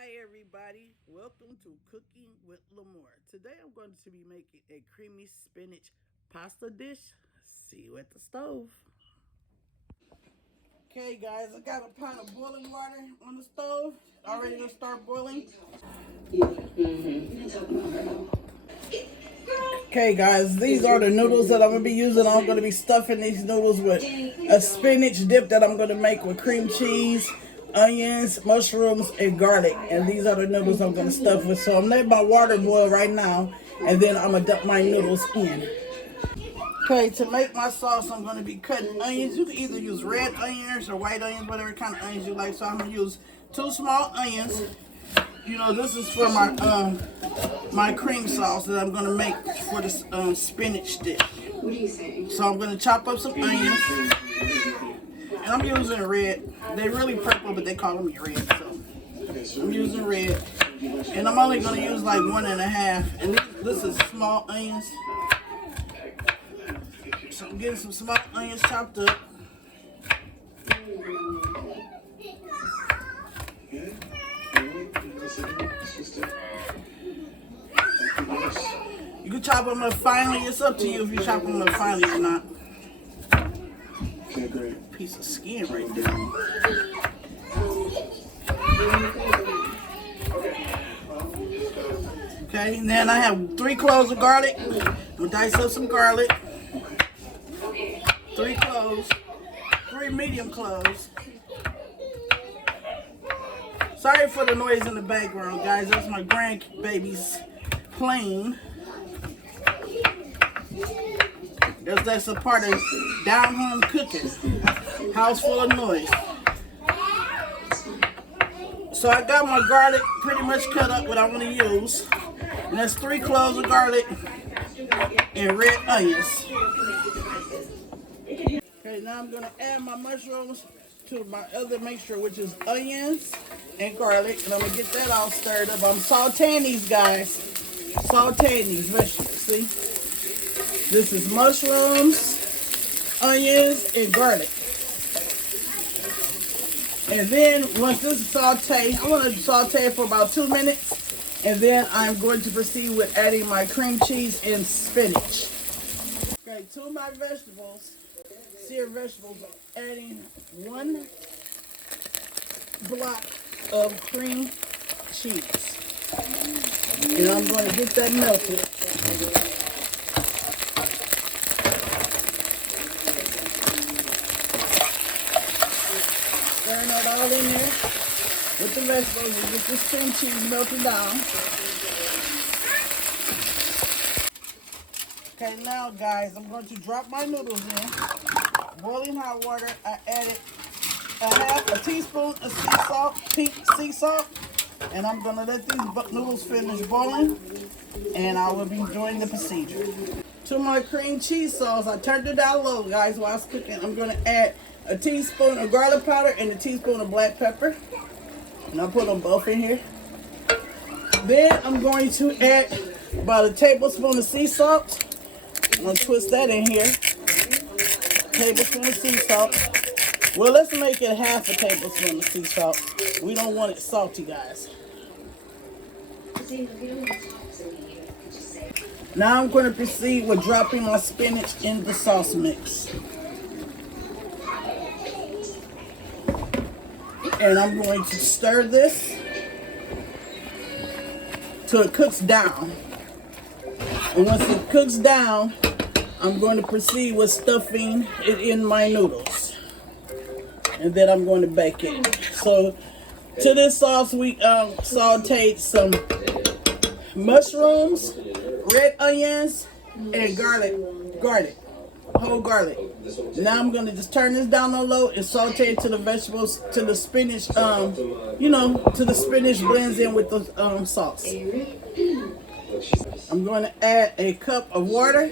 Hi everybody, welcome to Cooking with Lamore. Today I'm going to be making a creamy spinach pasta dish. See you at the stove. Okay guys, I got a pot of boiling water on the stove. Already gonna start boiling. Okay guys, these are the noodles that I'm gonna be using. I'm gonna be stuffing these noodles with a spinach dip that I'm gonna make with cream cheese, onions, mushrooms, and garlic. And these are the noodles I'm gonna stuff with. So I'm letting my water boil right now, and then I'm gonna dump my noodles in. Okay, to make my sauce, I'm gonna be cutting onions. You can either use red onions or white onions, whatever kind of onions you like. So I'm gonna use 2 small onions. You know, this is for my my cream sauce that I'm gonna make for the spinach dip. What are you saying? So I'm gonna chop up some onions, and I'm using red. They're really purple, but they call me red. So I'm using red, and I'm only gonna use like 1.5. And this is small onions. So I'm getting some small onions chopped up. You can chop them up finely. It's up to you if you chop them up finely or not. Okay, great. Piece of skin right there. Okay, and then I have 3 cloves of garlic. We'll dice up some garlic. 3 cloves. 3 medium cloves. Sorry for the noise in the background, guys. That's my grandbabies playing. That's a part of down-home cooking. House full of noise. So I got my garlic pretty much cut up what I want to use. And that's 3 cloves of garlic and red onions. Okay, now I'm going to add my mushrooms to my other mixture, which is onions and garlic. And I'm going to get that all stirred up. I'm sauteing these guys. Sauteing these vegetables, see? This is mushrooms, onions, and garlic. And then once this is sauteed, I'm going to saute it for about 2 minutes. And then I'm going to proceed with adding my cream cheese and spinach. Okay, to my vegetables, seared vegetables, I'm adding 1 block of cream cheese. And I'm going to get that melted. Stirring it all in there with the vegetables and get this cream cheese melted down. Okay, now guys, I'm going to drop my noodles in. Boiling hot water, I added a teaspoon of pink sea salt, and I'm going to let these noodles finish boiling, and I will be doing the procedure. To my cream cheese sauce, I turned it down low, guys, while I was cooking. I'm going to add a teaspoon of garlic powder and a teaspoon of black pepper, and I'll put them both in here. Then I'm going to add about a tablespoon of sea salt. I'm going to twist that in here. Tablespoon of sea salt. Well, let's make it half a tablespoon of sea salt. We don't want it salty, guys. Now I'm going to proceed with dropping my spinach in the sauce mix. And I'm going to stir this till it cooks down. And once it cooks down, I'm going to proceed with stuffing it in my noodles. And then I'm going to bake it. So to this sauce, we sauteed some mushrooms, red onions, and garlic, whole garlic. Now I'm going to just turn this down on low and saute it to the vegetables, to the spinach, to the spinach blends in with the sauce. I'm going to add a cup of water.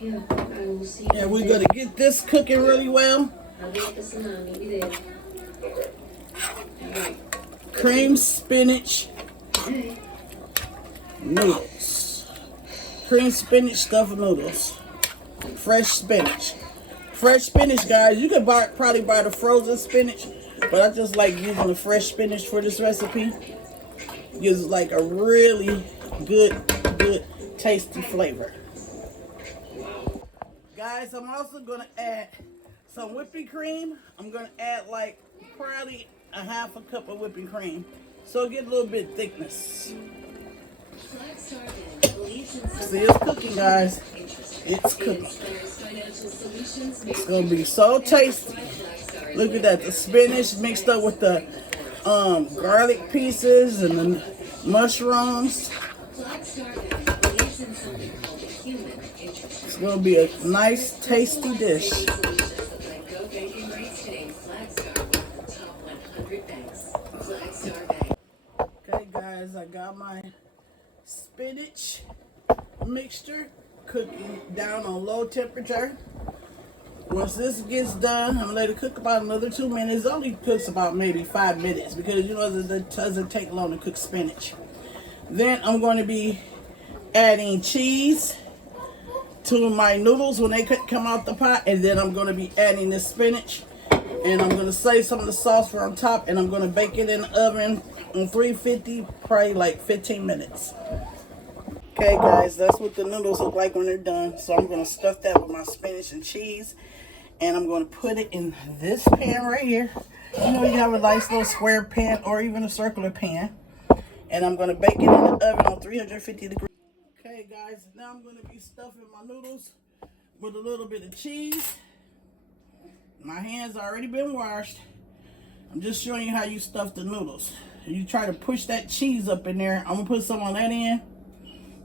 And we're going to get this cooking really well. Cream spinach noodles. Cream spinach stuffed noodles. Fresh spinach. fresh spinach, guys. You could probably buy the frozen spinach, but I just like using the fresh spinach for this recipe. Gives like a really good, tasty flavor. Guys, I'm also gonna add some whipping cream. I'm gonna add like probably a half a cup of whipping cream, so it get a little bit of thickness. See, it's cooking, guys. It's cooking. It's gonna be so tasty. Look at that, the spinach mixed up with the garlic pieces and the mushrooms. It's gonna be a nice, tasty dish. Okay, guys, I got my spinach mixture cooking down on low temperature. Once this gets done, I'm gonna let it cook about another 2 minutes. It only cooks about maybe 5 minutes because you know it doesn't take long to cook spinach. Then I'm going to be adding cheese to my noodles when they come out the pot, and then I'm going to be adding the spinach, and I'm going to save some of the sauce for on top, and I'm going to bake it in the oven on 350, probably like 15 minutes. Okay, guys, that's what the noodles look like when they're done. So I'm going to stuff that with my spinach and cheese, and I'm going to put it in this pan right here. You know, you have a nice little square pan or even a circular pan, and I'm going to bake it in the oven on 350 degrees. Okay, guys, now I'm going to be stuffing my noodles with a little bit of cheese. My hands already been washed. I'm just showing you how you stuff the noodles. You try to push that cheese up in there. I'm going to put some on that end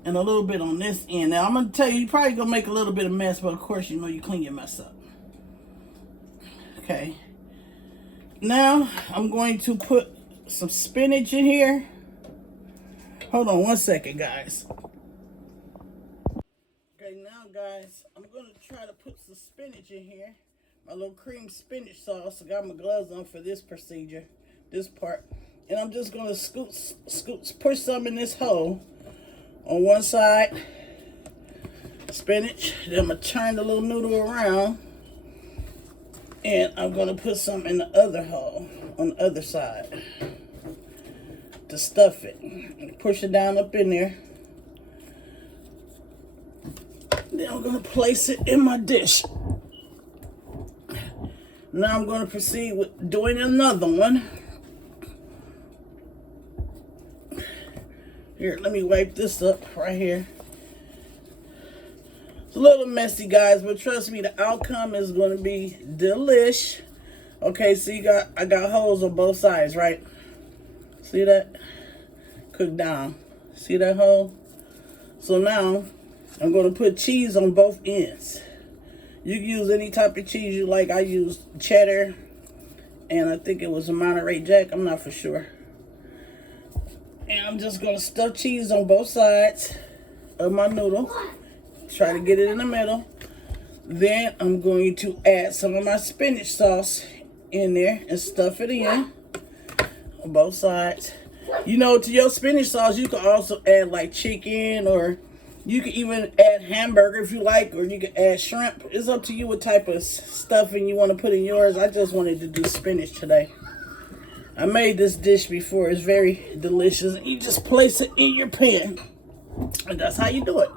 and a little bit on this end. Now, I'm going to tell you, you're probably going to make a little bit of mess, but of course, you know you clean your mess up. Okay. Now, I'm going to put some spinach in here. Hold on one second, guys. Okay, now, guys, I'm going to try to put some spinach in here. My little cream spinach sauce. I got my gloves on for this procedure, this part. And I'm just going to push some in this hole. On one side, spinach. Then I'm going to turn the little noodle around. And I'm going to put some in the other hole, on the other side, to stuff it. And push it down up in there. Then I'm going to place it in my dish. Now I'm going to proceed with doing another one. Here, let me wipe this up right here. It's a little messy, guys, but trust me, the outcome is going to be delish. Okay, so I got holes on both sides, right? See that? Cook down. See that hole? So now I'm going to put cheese on both ends. You can use any type of cheese you like. I used cheddar, and I think it was a Monterey Jack. I'm not for sure. And I'm just going to stuff cheese on both sides of my noodle. Try to get it in the middle. Then I'm going to add some of my spinach sauce in there and stuff it in on both sides. You know, to your spinach sauce, you can also add like chicken, or you can even add hamburger if you like, or you can add shrimp. It's up to you what type of stuffing you want to put in yours. I just wanted to do spinach today. I made this dish before. It's very delicious. You just place it in your pan, and that's how you do it.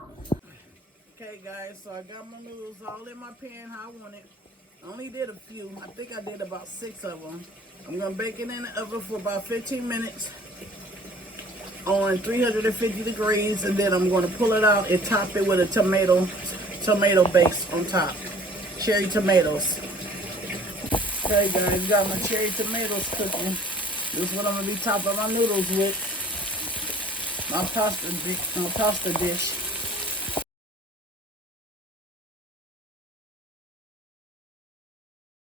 Okay, guys, so I got my noodles all in my pan how I want it. I only did a few. I think I did about 6 of them. I'm going to bake it in the oven for about 15 minutes on 350 degrees, and then I'm going to pull it out and top it with a tomato base on top. Cherry tomatoes. Okay, guys, got my cherry tomatoes cooking. This is what I'm going to be topping my noodles with. My pasta dish.